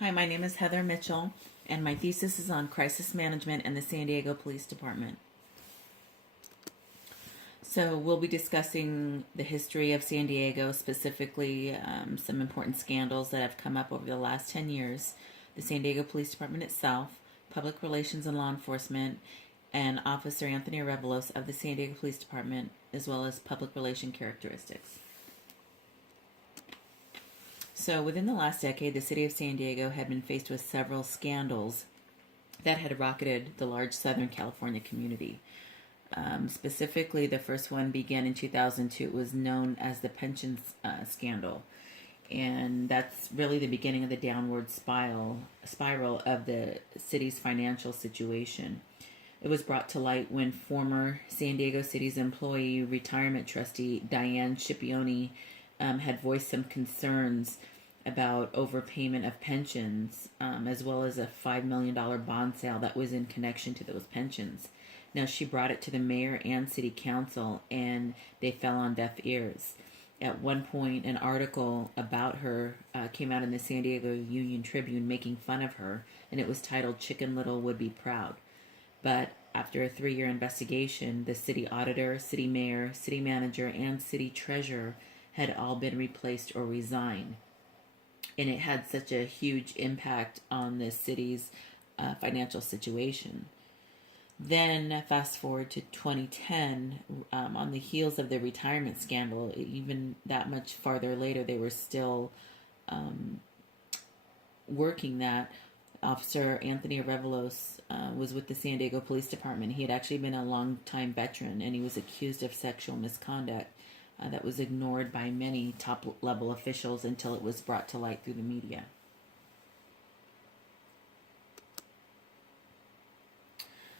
Hi, my name is Heather Mitchell, and my thesis is on crisis management and the San Diego Police Department. So, we'll be discussing the history of San Diego, specifically some important scandals that have come up over the last 10 years, the San Diego Police Department itself, public relations and law enforcement, and Officer Anthony Revelos of the San Diego Police Department, as well as public relation characteristics. So, within the last decade, the city of San Diego had been faced with several scandals that had rocketed the large Southern California community. Specifically, the first one began in 2002. It was known as the pensions scandal. And that's really the beginning of the downward spiral of the city's financial situation. It was brought to light when former San Diego City's employee retirement trustee Diane Scipione had voiced some concerns about overpayment of pensions, as well as a $5 million bond sale that was in connection to those pensions. Now, she brought it to the mayor and city council, and they fell on deaf ears. At one point, an article about her came out in the San Diego Union Tribune making fun of her, and it was titled Chicken Little Would Be Proud. But after a 3-year investigation, the city auditor, city mayor, city manager, and city treasurer had all been replaced or resigned. And it had such a huge impact on the city's financial situation. Then, fast forward to 2010, on the heels of the retirement scandal, even that much farther later, they were still working that. Officer Anthony Revelos was with the San Diego Police Department. He had actually been a long-time veteran, and he was accused of sexual misconduct that was ignored by many top-level officials until it was brought to light through the media.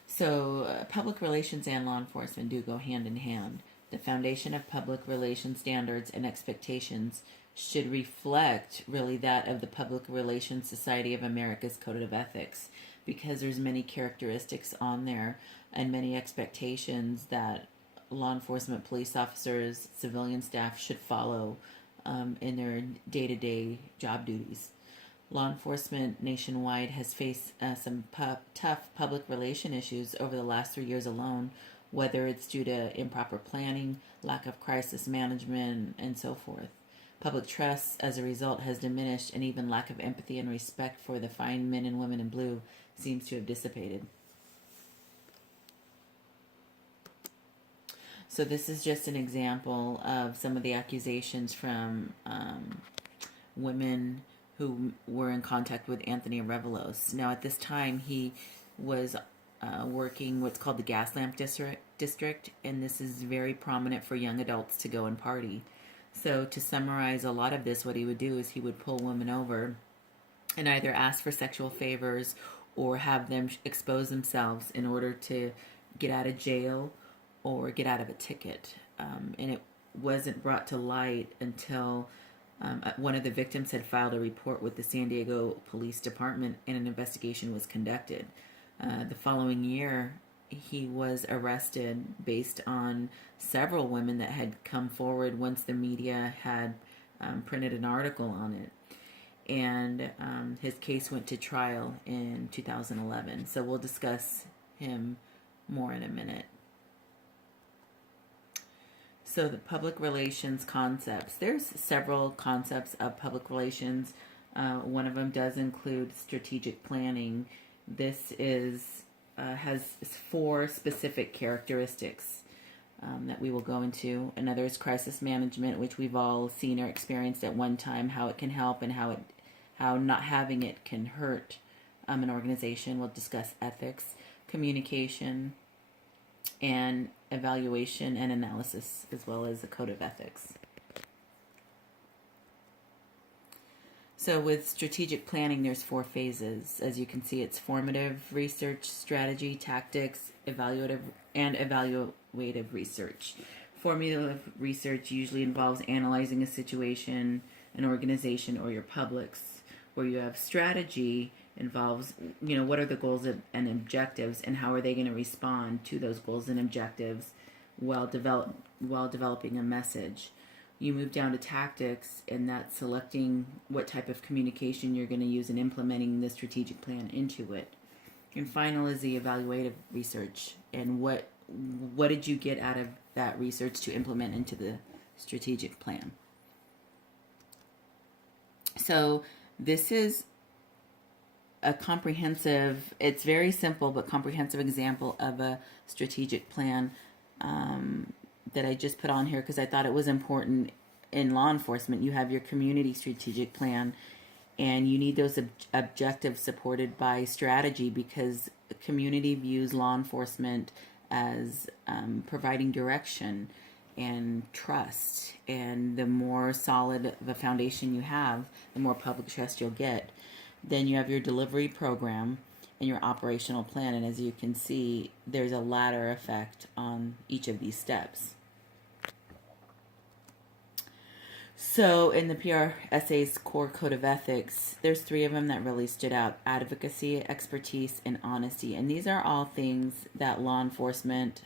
So, public relations and law enforcement do go hand in hand. The foundation of public relations standards and expectations should reflect really that of the Public Relations Society of America's Code of Ethics, because there's many characteristics on there and many expectations that law enforcement, police officers, civilian staff should follow in their day-to-day job duties. Law enforcement nationwide has faced some tough public relation issues over the last 3 years alone, whether it's due to improper planning, lack of crisis management, and so forth. Public trust, as a result, has diminished, and even lack of empathy and respect for the fine men and women in blue seems to have dissipated. So this is just an example of some of the accusations from women who were in contact with Anthony Revelos. Now, at this time, he was working what's called the gas lamp district, and this is very prominent for young adults to go and party. So to summarize a lot of this, what he would do is he would pull women over and either ask for sexual favors or have them expose themselves in order to get out of jail or get out of a ticket. And it wasn't brought to light until one of the victims had filed a report with the San Diego Police Department and an investigation was conducted. The following year, he was arrested based on several women that had come forward once the media had printed an article on it. And his case went to trial in 2011. So we'll discuss him more in a minute. So the public relations concepts. There's several concepts of public relations. One of them does include strategic planning. This has 4 specific characteristics that we will go into. Another is crisis management, which we've all seen or experienced at one time, how it can help and how not having it can hurt an organization. We'll discuss ethics, communication, and evaluation and analysis, as well as a code of ethics. So with strategic planning, there's 4 phases. As you can see, it's formative research, strategy, tactics, evaluative research. Formative research usually involves analyzing a situation, an organization, or your publics. Where you have strategy involves, what are the goals and objectives, and how are they going to respond to those goals and objectives while developing a message. you move down to tactics, and that's selecting what type of communication you're going to use and implementing the strategic plan into it. And final is the evaluative research, and what did you get out of that research to implement into the strategic plan. So this is a comprehensive, it's very simple but comprehensive example of a strategic plan that I just put on here because I thought it was important. In law enforcement, you have your community strategic plan, and you need those objectives supported by strategy, because the community views law enforcement as providing direction and trust. And the more solid the foundation you have, the more public trust you'll get. Then you have your delivery program and your operational plan. And as you can see, there's a ladder effect on each of these steps. So in the PRSA's core code of ethics, there's 3 of them that really stood out: advocacy, expertise, and honesty. And these are all things that law enforcement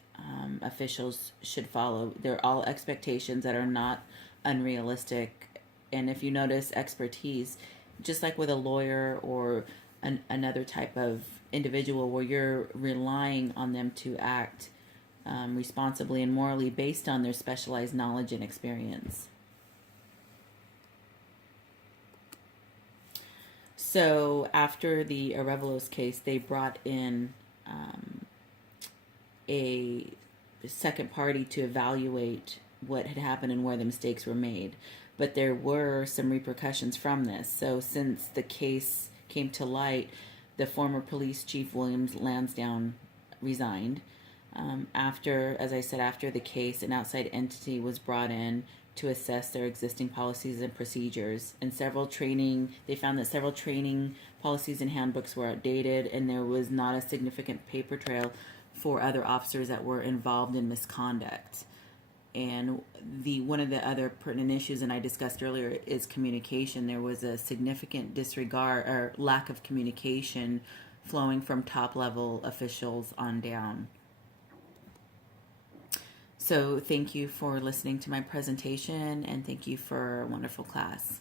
officials should follow. They're all expectations that are not unrealistic. And if you notice, expertise, just like with a lawyer or another type of individual where you're relying on them to act responsibly and morally based on their specialized knowledge and experience. So after the Arevalos case, they brought in a second party to evaluate what had happened and where the mistakes were made. But there were some repercussions from this. So since the case came to light, the former police chief, Williams Lansdowne, resigned. After the case, an outside entity was brought in to assess their existing policies and procedures. And they found that several training policies and handbooks were outdated, and there was not a significant paper trail for other officers that were involved in misconduct. And one of the other pertinent issues, and I discussed earlier, is communication. There was a significant disregard or lack of communication flowing from top level officials on down. So thank you for listening to my presentation, and thank you for a wonderful class.